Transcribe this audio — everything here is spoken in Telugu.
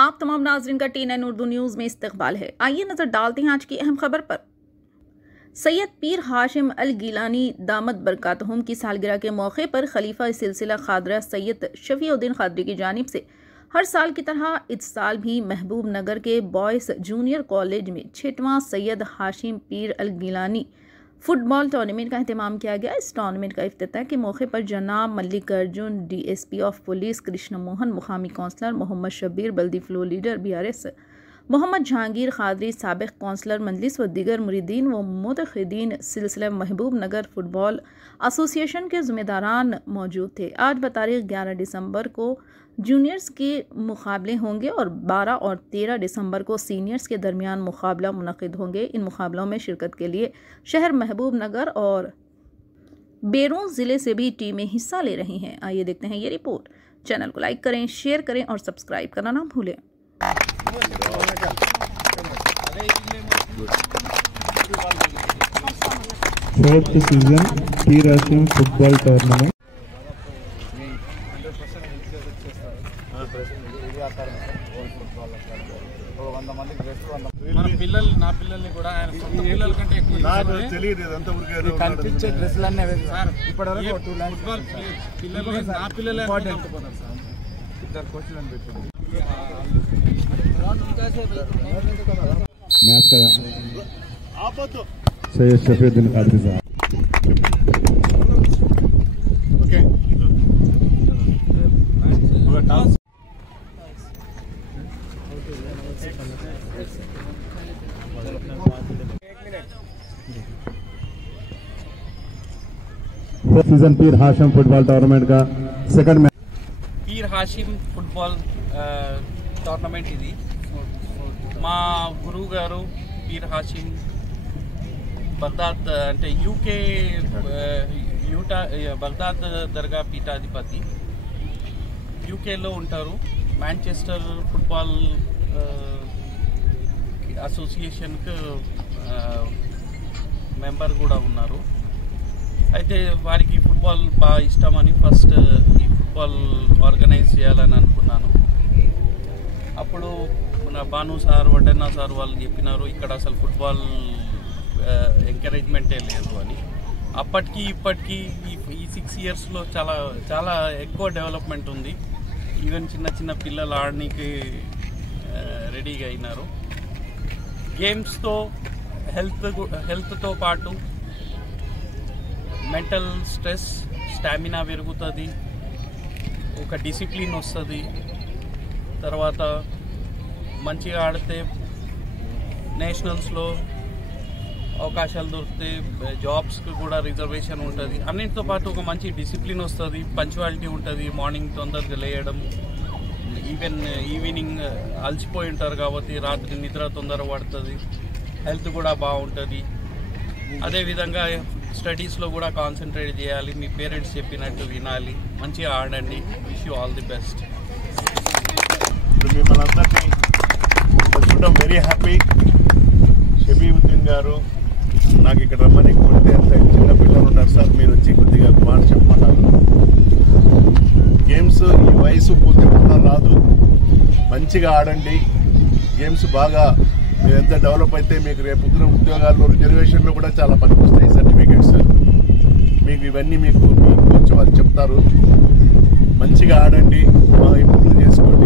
आप तमाम नाज़रीन का T9 उर्दू न्यूज़ में इस्तकबाल है। आइए नज़र डालते हैं आज की अहम खबर पर। सैयद पीर हाशिम अल गिलानी दामत बरकातहुम की सालगिरह के मौके पर खलीफा सिलसिला खादरा सैयद शफीउद्दीन खादरी की जानिब से हर साल की तरह इस साल भी महबूब नगर के बॉयज़ जूनियर कॉलेज में 6वां सैयद हाशिम पीर अल गिलानी फुटबॉल टूर्नामेंट का एहतमाम किया गया। इस टूर्नामेंट का इफ्तिताह के मौके पर जनाब Mallikarjun DSP of police, Krishna Mohan मुकामी काउंसलर, मोहम्मद शब्बीर बल्दी floor leader BRS, Mohammad Jahangir Khadri साबिक काउंसलर मजलिस व दीगर मुरीदीन व मुतखिदीन सिलसिला महबूब नगर फुटबॉल एसोसिएशन के ज़िम्मेदारान मौजूद थे। आज बतारीख 11 दिसंबर को जूनियर्स के मुकाबले होंगे और 12 और 13 दिसंबर को सीनियर्स के दरमियान मुकाबला मुनक़िद होंगे। इन मुकाबलों में शिरकत के लिए शहर महबूब नगर और बैरून ज़िले से भी टीमें हिस्सा ले रही हैं। आइए देखते हैं ये रिपोर्ट। चैनल को लाइक करें, शेयर करें और सब्सक्राइब करना ना भूलें। फोर्थ सीजन पीर हाशिम फुटबॉल टूर्नामेंट నా పిల్లల్ని కూడా ఆయన సొంత పిల్లల కంటే ఎక్కువ కనిపించే డ్రెస్సులన్నీ ఇప్పటివరకు ఫుట్బాల్ పిల్లలు నా పిల్లలే అనుకుంటున్నారు సార్. ఇద్దరు కోచ్లను పెట్టింది सैयद शफीउद्दीन खादरी साहब। सीजन पीर हाशिम फुटबॉल टूर्नामेंट का second match peer Hashim football tournament ఇది మా గురువు గారు పీర్ హాషిం బగ్దాద్ అంటే యూకే బగ్దాద్ దర్గా పీఠాధిపతి యూకేలో ఉంటారు. మాంచెస్టర్ ఫుట్బాల్ అసోసియేషన్కు మెంబర్ కూడా ఉన్నారు. అయితే వారికి ఫుట్బాల్ బాగా ఇష్టమని ఫస్ట్ ఈ ఫుట్బాల్ ఆర్గనైజ్ చేయాలని అనుకున్నాను. అప్పుడు మన భాను సార్, వడ్డన్న సార్ వాళ్ళు చెప్పినారు ఇక్కడ అసలు ఫుట్బాల్ ఎంకరేజ్మెంటే లేదు అని. అప్పటికి ఇప్పటికీ ఈ 6 ఇయర్స్లో చాలా చాలా ఎక్కువ డెవలప్మెంట్ ఉంది. ఈవెన్ చిన్న చిన్న పిల్లలు ఆడడానికి రెడీగా అయినారు. గేమ్స్తో హెల్త్తో పాటు మెంటల్ స్ట్రెస్, స్టామినా పెరుగుతుంది, ఒక డిసిప్లిన్ వస్తుంది. తర్వాత మంచిగా ఆడితే నేషనల్స్లో అవకాశాలు దొరికితే జాబ్స్కి కూడా రిజర్వేషన్ ఉంటుంది. అన్నింటితో పాటు ఒక మంచి డిసిప్లిన్ వస్తుంది, పంచువాలిటీ ఉంటుంది, మార్నింగ్ తొందరగా లేయడం, ఈవినింగ్ అలసిపోయి ఉంటారు కాబట్టి రాత్రి నిద్ర తొందర పడుతుంది, హెల్త్ కూడా బాగుంటుంది. అదేవిధంగా స్టడీస్లో కూడా కాన్సన్ట్రేట్ చేయాలి, మీ పేరెంట్స్ చెప్పినట్టు వినాలి, మంచిగా ఆడండి. Wish you all the best. మిమ్మల్ని అందరినీ చూడడం వెరీ హ్యాపీ. షఫీఉద్దీన్ గారు నాకు ఇక్కడ రమ్మని కొడితే అంత చిన్న పిల్లలు ఉన్నారు సార్, మీరు వచ్చి కొద్దిగా మాట చెప్పమన్నారు. గేమ్స్ ఈ వయసు పోతే కూడా రాదు, మంచిగా ఆడండి. గేమ్స్ బాగా మీరు ఎంత డెవలప్ అయితే మీకు రేపు ఉద్యోగాల్లో రిజర్వేషన్లో కూడా చాలా పనికొస్తాయి సర్టిఫికేట్స్. మీకు ఇవన్నీ మీకు మీ కోచ్ వాళ్ళు చెప్తారు. మంచిగా ఆడండి, బాగా ఇంప్రూవ్ చేసుకోండి.